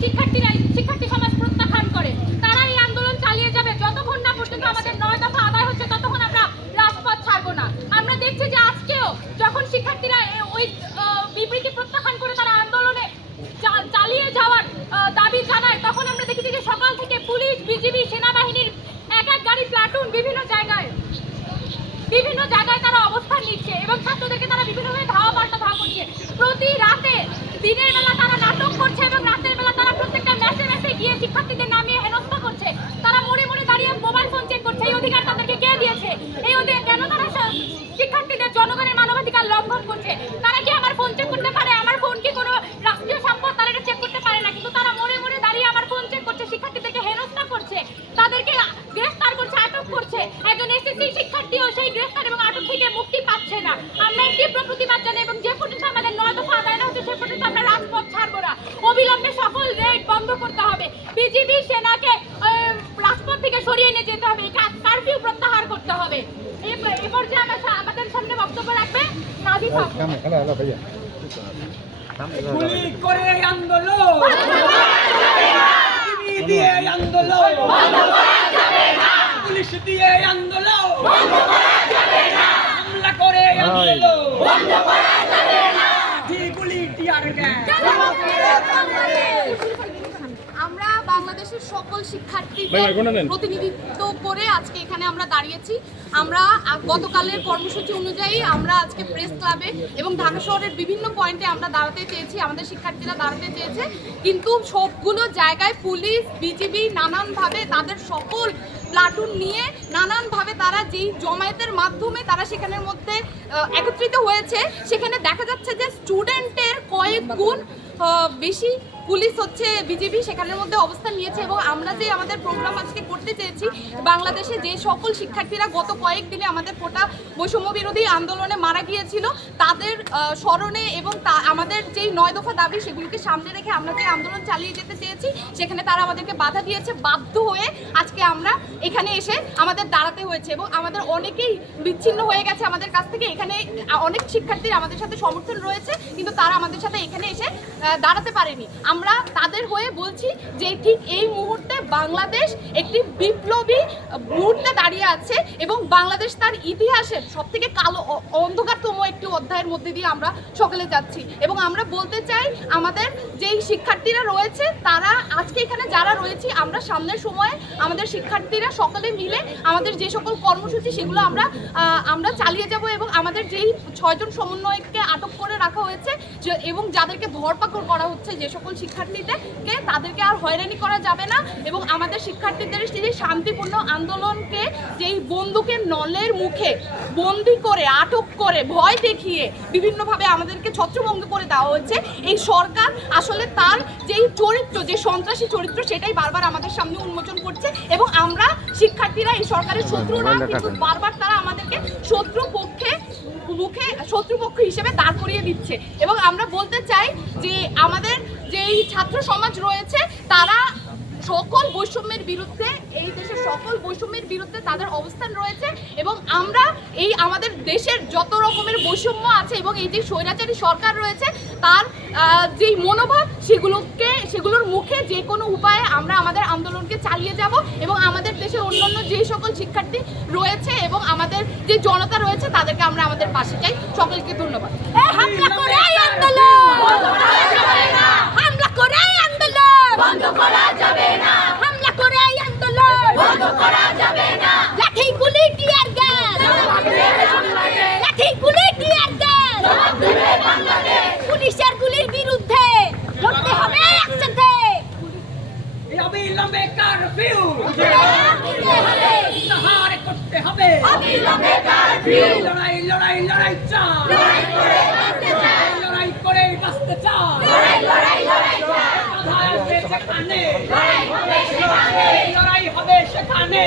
শিক্ষার্থী সমাজ প্রত্যাখ্যান করে। তারা এই আন্দোলন চালিয়ে যাবে যতক্ষণ না পর্যন্ত আমাদের 9 দফা আদায় হচ্ছে, ততক্ষণ আমরা রাজপথ ছাড়বো না। আমরা দেখছি যে আজকেও যখন শিক্ষার্থীরা ওই বিবৃতি প্রত্যাখ্যান করে তারা আন্দোলনে চালিয়ে যাওয়ার দাবি জানায়, তখন আমরা দেখেছি যে সকাল থেকে পুলিশ, বিজিবি, সেনাবাহিনীর এক গাড়ি প্লাটুন বিভিন্ন জায়গায় তারা অবস্থান নিচ্ছে এবং ছাত্রদেরকে তারা বিভিন্নভাবে ধাওয়া করছে। প্রতি রাতে দিনের বেলা তারা নাটক করছে এবং রাতের বেলা তারা প্রত্যেকটা ম্যাচে গিয়ে শিক্ষার্থীদের নামিয়ে হেনস্থা করছে। তারা মোড়ে দাঁড়িয়ে মোবাইল ফোন চেক করছে। এই অধিকার তাদেরকে কে দিয়েছে? এই অধিকার কেন তারা শিক্ষার্থীদের জনগণের মানবাধিকার লঙ্ঘন করছে? তারা কি আমার ফোন চেক করতে পারে? আমার ফোন কি কোনো রাষ্ট্রীয় সম্পদ? তারা এটা চেক করতে পারে না, কিন্তু তারা মোড়ে দাঁড়িয়ে আমার ফোন চেক করছে, শিক্ষার্থীদেরকে হেনস্থা করছে, তাদেরকে গ্রেফতার করছে, আটক করছে। একজন এসএসসি শিক্ষার্থীও সেই গ্রেফতার এবং আটক থেকে মুক্তি পাচ্ছে না। আমরা তীব্র প্রতিবাদ জানাই এবং যে পর্যন্ত আমাদের 9 দফা আদায় না হচ্ছে সে পর্যন্ত আমরা রাজপথ ছাড়বো না। অবিলম্বে সকল রেড বন্ধ করতে হবে। বিজিবি সেনাকে রাজপথ থেকে সরিয়ে নিয়ে যেতে হবে। কারফিউ প্রত্যাহার করতে হবে। এই পর্যায়ে আমাদের সামনে বক্তব্য রাখবে নাজিফ ভাইয়া। গুলি করে আন্দোলন, দিয়ে আন্দোলন, পুলিশ দিয়ে আন্দোলন, হামলা করে আন্দোলন, গুলি টিয়ার গ্যাস। আমরা বাংলাদেশের সকল শিক্ষার্থীদের প্রতিনিধিত্ব করে আজকে এখানে আমরা দাঁড়িয়েছি। আমরা গতকালের কর্মসূচি অনুযায়ী আমরা আজকে প্রেস ক্লাবে এবং ঢাকা শহরের বিভিন্ন পয়েন্টে আমরা দাঁড়াতে চেয়েছি, আমাদের শিক্ষার্থীরা দাঁড়াতে চেয়েছে, কিন্তু সবগুলো জায়গায় পুলিশ, বিজিবি নানানভাবে তাদের সকল প্লাটুন নিয়ে নানানভাবে তারা যেই জমায়েতের মাধ্যমে তারা সেখানের মধ্যে একত্রিত হয়েছে, সেখানে দেখা যাচ্ছে যে স্টুডেন্টের কয়েক গুণ বেশি পুলিশ হচ্ছে বিজেপি সেখানের মধ্যে অবস্থান নিয়েছে। এবং আমরা যে আমাদের প্রোগ্রাম আজকে করতে চেয়েছি, বাংলাদেশে যে সকল শিক্ষার্থীরা গত কয়েকদিনে আমাদের কোটা বৈষম্য বিরোধী আন্দোলনে মারা গিয়েছিল তাদের স্মরণে এবং আমাদের যেই 9 দফা দাবি সেগুলোকে সামনে রেখে আমরা যে আন্দোলন চালিয়ে যেতে চেয়েছি, সেখানে তারা আমাদেরকে বাধা দিয়েছে। বাধ্য হয়ে আজকে আমরা এখানে এসে আমাদের দাঁড়াতে হয়েছে এবং আমাদের অনেকেই বিচ্ছিন্ন হয়ে গেছে আমাদের কাছ থেকে। এখানে অনেক শিক্ষার্থীরা আমাদের সাথে সমর্থন রয়েছে, কিন্তু তারা আমাদের সাথে এখানে এসে দাঁড়াতে পারেনি। আমরা তাদের হয়ে বলছি যে ঠিক এই মুহূর্তে বাংলাদেশ একটি বিপ্লবী মুহূর্তে দাঁড়িয়ে আছে এবং বাংলাদেশ তার ইতিহাসের সবথেকে কালো অন্ধকারতম একটি অধ্যায়ের মধ্যে দিয়ে আমরা সকলে যাচ্ছি। এবং আমরা বলতে চাই আমাদের যেই শিক্ষার্থীরা রয়েছে তারা আজকে এখানে যারা রয়েছি, আমরা সামনের সময়ে আমাদের শিক্ষার্থীরা সকলে মিলে আমাদের যে সকল কর্মসূচি সেগুলো আমরা চালিয়ে যাব এবং আমাদের যেই 6 জন সমন্বয়ককে আটক করে রাখা হয়েছে এবং যাদেরকে ধরপাকড় করা হচ্ছে, যে সকল শিক্ষার্থীদেরকে তাদেরকে আর হয়রানি করা যাবে না। এবং আমাদের শিক্ষার্থীদের সেই শান্তিপূর্ণ আন্দোলনকে যেই বন্দুকের নলের মুখে বন্দি করে, আটক করে, ভয় দেখিয়ে বিভিন্নভাবে আমাদেরকে ছত্রভঙ্গ করে দেওয়া হচ্ছে, এই সরকার আসলে তার যেই চরিত্র, যে সন্ত্রাসী চরিত্র, সেটাই বারবার আমাদের সামনে উন্মোচন করছে। এবং আমরা শিক্ষার্থীরা এই সরকারের শত্রু না, কিন্তু বারবার তারা আমাদেরকে শত্রুপক্ষ হিসেবে দাঁড় করিয়ে দিচ্ছে। এবং আমরা বলতে চাই যে আমাদের যেই ছাত্র সমাজ রয়েছে তারা সকল বৈষম্যের বিরুদ্ধে, এই দেশের সকল বৈষম্যের বিরুদ্ধে তাদের অবস্থান রয়েছে। এবং আমরা এই আমাদের দেশের যত রকমের বৈষম্য আছে এবং এই যে স্বৈরাচারী সরকার রয়েছে তার যেই মনোভাব সেগুলোর মুখে যে কোনো উপায়ে আমরা আমাদের আন্দোলনকে চালিয়ে যাব। এবং আমাদের দেশের অন্যান্য যেই সকল শিক্ষার্থী রয়েছে এবং আমাদের যে জনতা রয়েছে তাদেরকে আমরা আমাদের পাশে চাই। সকলকে ধন্যবাদ। হামলা করে আন্দোলন বন্ধ করা যাবে না, হামলা করে আন্দোলন বন্ধ করা যাবে না, লাঠি গুলি টিয়ার গ্যাস, লাঠি গুলি টিয়ার গ্যাস, পুলিশের গুলির বিরুদ্ধে লড়তে হবে একসাথে। অবিলম্বে কারফিউ প্রত্যাহার করতে হবে, অবিলম্বে কারফিউ, লড়াই লড়াই লড়াই চাই, লড়াই করে বাঁচতে চাই, লড়াই চাই, লড়াই হবে সেখানে,